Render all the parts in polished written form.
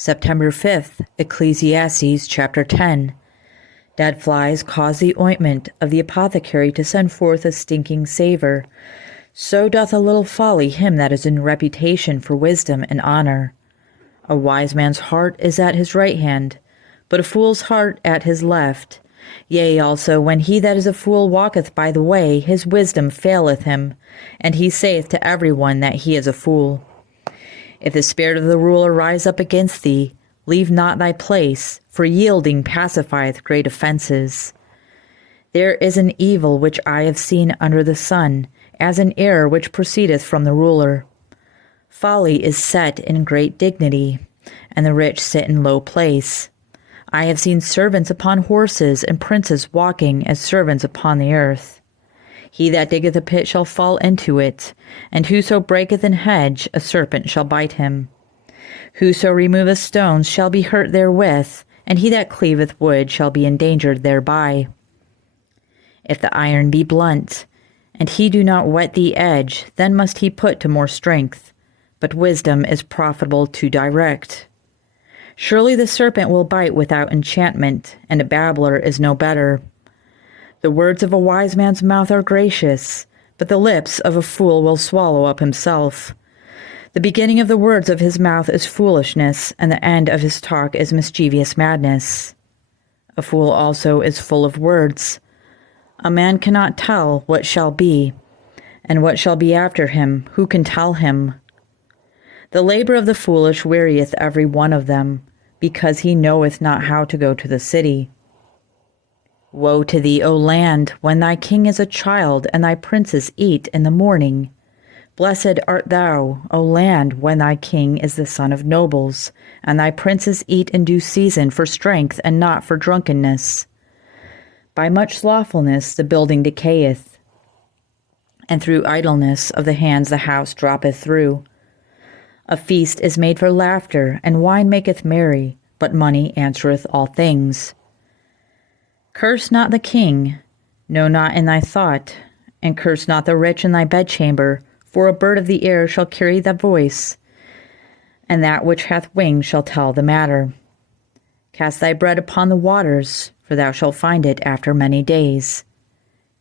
September 5th, Ecclesiastes chapter 10. Dead flies cause the ointment of the apothecary to send forth a stinking savour. So doth a little folly him that is in reputation for wisdom and honour. A wise man's heart is at his right hand, but a fool's heart at his left. Yea, also, when he that is a fool walketh by the way, his wisdom faileth him, and he saith to every one that he is a fool. If the spirit of the ruler rise up against thee, leave not thy place, for yielding pacifieth great offences. There is an evil which I have seen under the sun, as an error which proceedeth from the ruler. Folly is set in great dignity, and the rich sit in low place. I have seen servants upon horses, and princes walking as servants upon the earth. He that diggeth a pit shall fall into it, and whoso breaketh an hedge, a serpent shall bite him. Whoso removeth stones shall be hurt therewith, and he that cleaveth wood shall be endangered thereby. If the iron be blunt, and he do not whet the edge, then must he put to more strength. But wisdom is profitable to direct. Surely the serpent will bite without enchantment, and a babbler is no better. The words of a wise man's mouth are gracious, but the lips of a fool will swallow up himself. The beginning of the words of his mouth is foolishness, and the end of his talk is mischievous madness. A fool also is full of words. A man cannot tell what shall be, and what shall be after him, who can tell him? The labor of the foolish wearieth every one of them, because he knoweth not how to go to the city. Woe to thee, O land, when thy king is a child, and thy princes eat in the morning. Blessed art thou, O land, when thy king is the son of nobles, and thy princes eat in due season for strength and not for drunkenness. By much slothfulness the building decayeth, and through idleness of the hands the house droppeth through. A feast is made for laughter, and wine maketh merry, but money answereth all things. Curse not the king, no, not in thy thought, and curse not the rich in thy bedchamber, for a bird of the air shall carry thy voice, and that which hath wings shall tell the matter. Cast thy bread upon the waters, for thou shalt find it after many days.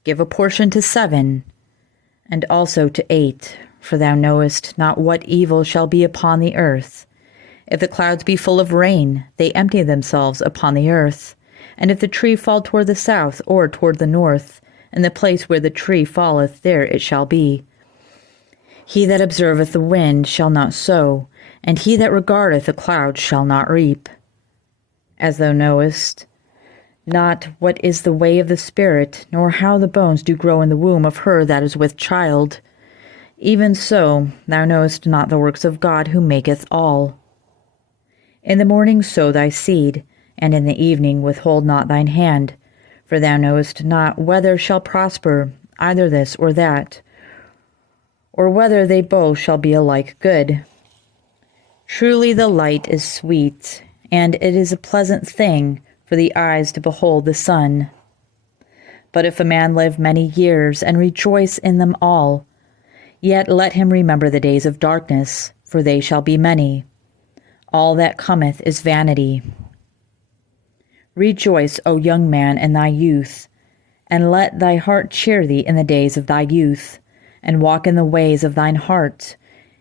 Give a portion to 7, and also to 8, for thou knowest not what evil shall be upon the earth. If the clouds be full of rain, they empty themselves upon the earth. And if the tree fall toward the south or toward the north, in the place where the tree falleth, there it shall be. He that observeth the wind shall not sow, and he that regardeth the clouds shall not reap. As thou knowest not what is the way of the Spirit, nor how the bones do grow in the womb of her that is with child, even so thou knowest not the works of God who maketh all. In the morning sow thy seed, and in the evening withhold not thine hand, for thou knowest not whether shall prosper either this or that, or whether they both shall be alike good. Truly the light is sweet, and it is a pleasant thing for the eyes to behold the sun. But if a man live many years, and rejoice in them all, yet let him remember the days of darkness, for they shall be many. All that cometh is vanity. Rejoice, O young man, in thy youth, and let thy heart cheer thee in the days of thy youth, and walk in the ways of thine heart,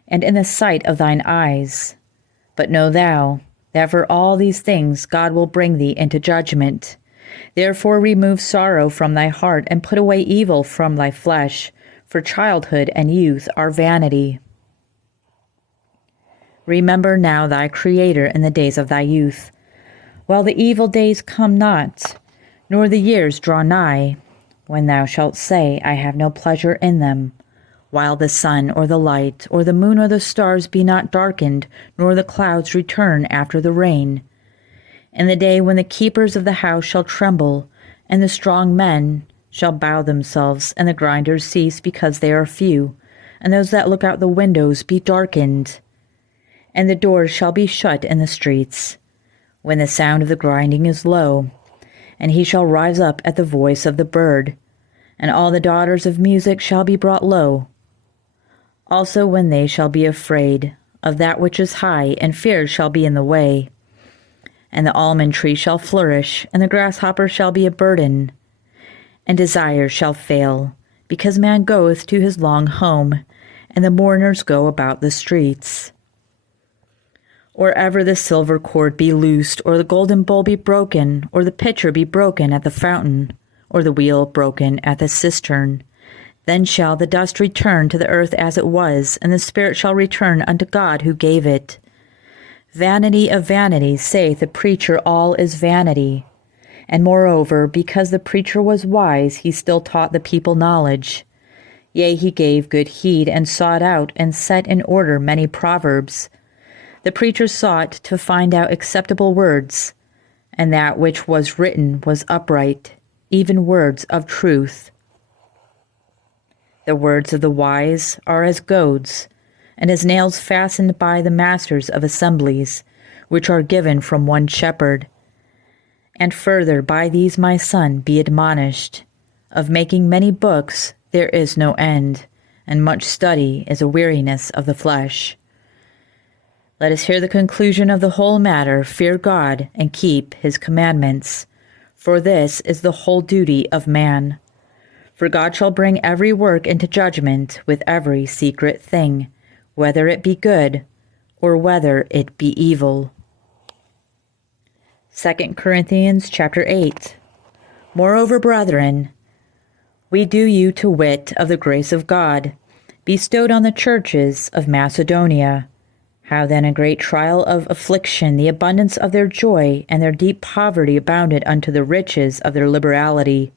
and in the sight of thine eyes. But know thou, that for all these things God will bring thee into judgment. Therefore remove sorrow from thy heart, and put away evil from thy flesh, for childhood and youth are vanity. Remember now thy Creator in the days of thy youth, while the evil days come not, nor the years draw nigh, when thou shalt say, I have no pleasure in them, while the sun or the light, or the moon or the stars be not darkened, nor the clouds return after the rain. In the day when the keepers of the house shall tremble, and the strong men shall bow themselves, and the grinders cease because they are few, and those that look out the windows be darkened, and the doors shall be shut in the streets, when the sound of the grinding is low, and he shall rise up at the voice of the bird, and all the daughters of music shall be brought low. Also when they shall be afraid of that which is high, and fear shall be in the way. And the almond tree shall flourish, and the grasshopper shall be a burden, and desire shall fail, because man goeth to his long home, and the mourners go about the streets. Or ever the silver cord be loosed, or the golden bowl be broken, or the pitcher be broken at the fountain, or the wheel broken at the cistern, then shall the dust return to the earth as it was, and the spirit shall return unto God who gave it. Vanity of vanities, saith the preacher, all is vanity. And moreover, because the preacher was wise, he still taught the people knowledge. Yea, he gave good heed, and sought out, and set in order many proverbs. The preacher sought to find out acceptable words, and that which was written was upright, even words of truth. The words of the wise are as goads, and as nails fastened by the masters of assemblies, which are given from one shepherd. And further, by these, my son, be admonished. Of making many books there is no end, and much study is a weariness of the flesh. Let us hear the conclusion of the whole matter. Fear God, and keep his commandments, for this is the whole duty of man. For God shall bring every work into judgment with every secret thing, whether it be good, or whether it be evil. 2 Corinthians chapter 8. Moreover, brethren, we do you to wit of the grace of God, bestowed on the churches of Macedonia, how then a great trial of affliction, the abundance of their joy, and their deep poverty abounded unto the riches of their liberality.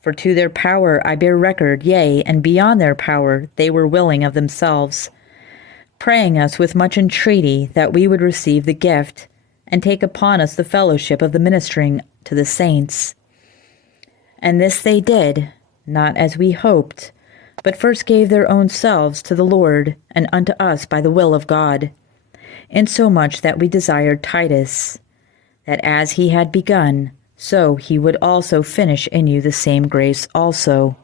For to their power I bear record, yea, and beyond their power they were willing of themselves, praying us with much entreaty that we would receive the gift, and take upon us the fellowship of the ministering to the saints. And this they did, not as we hoped, but first gave their own selves to the Lord, and unto us by the will of God, insomuch that we desired Titus, that as he had begun, so he would also finish in you the same grace also.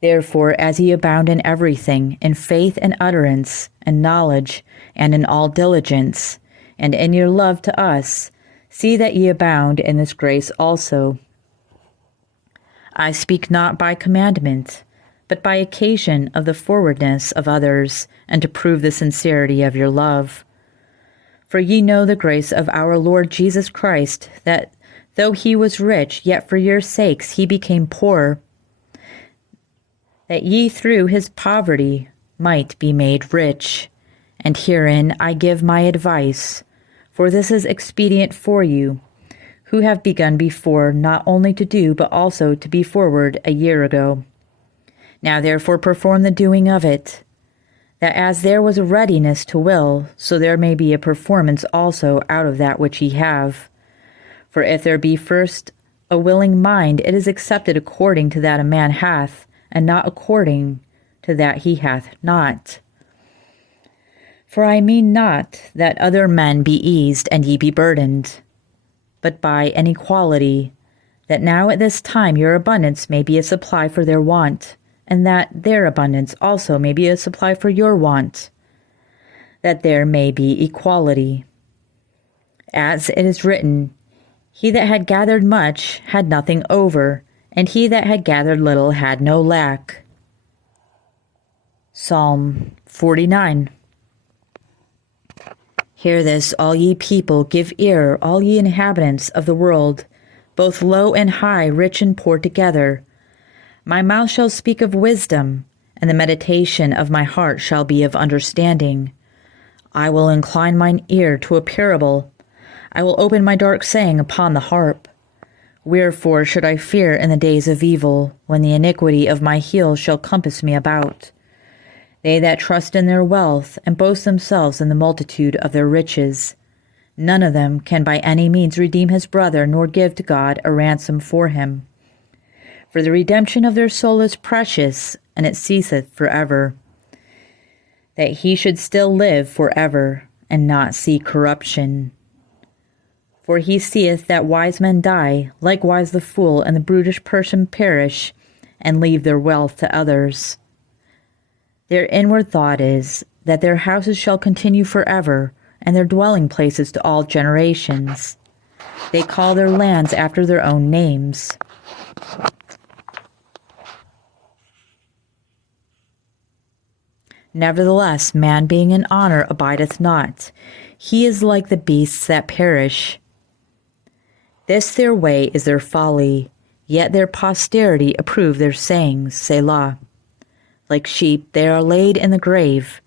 Therefore, as ye abound in everything, in faith and utterance, and knowledge, and in all diligence, and in your love to us, see that ye abound in this grace also. I speak not by commandment, but by occasion of the forwardness of others, and to prove the sincerity of your love. For ye know the grace of our Lord Jesus Christ, that though he was rich, yet for your sakes he became poor, that ye through his poverty might be made rich. And herein I give my advice, for this is expedient for you, who have begun before not only to do, but also to be forward a year ago. Now therefore perform the doing of it, that as there was a readiness to will, so there may be a performance also out of that which ye have. For if there be first a willing mind, it is accepted according to that a man hath, and not according to that he hath not. For I mean not that other men be eased and ye be burdened, but by an equality, that now at this time your abundance may be a supply for their want, and that their abundance also may be a supply for your want, that there may be equality. As it is written, he that had gathered much had nothing over, and he that had gathered little had no lack. Psalm 49. Hear this, all ye people, give ear, all ye inhabitants of the world, both low and high, rich and poor together. My mouth shall speak of wisdom, and the meditation of my heart shall be of understanding. I will incline mine ear to a parable. I will open my dark saying upon the harp. Wherefore should I fear in the days of evil, when the iniquity of my heel shall compass me about? They that trust in their wealth, and boast themselves in the multitude of their riches, none of them can by any means redeem his brother, nor give to God a ransom for him. For the redemption of their soul is precious, and it ceaseth forever, that he should still live forever, and not see corruption. For he seeth that wise men die, likewise the fool and the brutish person perish, and leave their wealth to others. Their inward thought is, that their houses shall continue forever, and their dwelling places to all generations. They call their lands after their own names. Nevertheless, man being in honor abideth not. He is like the beasts that perish. This their way is their folly, yet their posterity approve their sayings, Selah. Like sheep they are laid in the grave.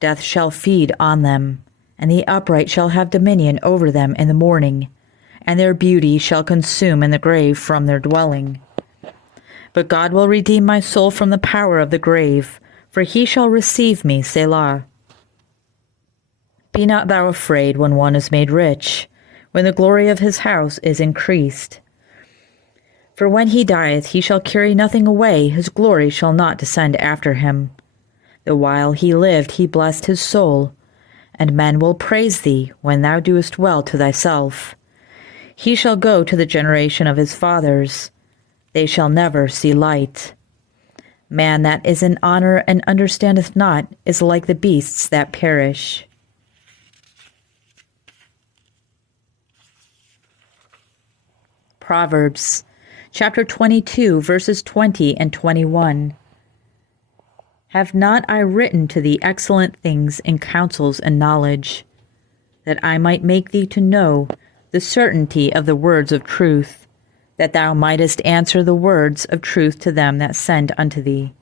Death shall feed on them, and the upright shall have dominion over them in the morning, and their beauty shall consume in the grave from their dwelling. But God will redeem my soul from the power of the grave, for he shall receive me, Selah. Be not thou afraid when one is made rich, when the glory of his house is increased. For when he dieth, he shall carry nothing away, his glory shall not descend after him. The while he lived, he blessed his soul, and men will praise thee when thou doest well to thyself. He shall go to the generation of his fathers. They shall never see light. Man that is in honor and understandeth not is like the beasts that perish. Proverbs chapter 22, verses 20 and 21. Have not I written to thee excellent things in counsels and knowledge, that I might make thee to know the certainty of the words of truth, that thou mightest answer the words of truth to them that send unto thee?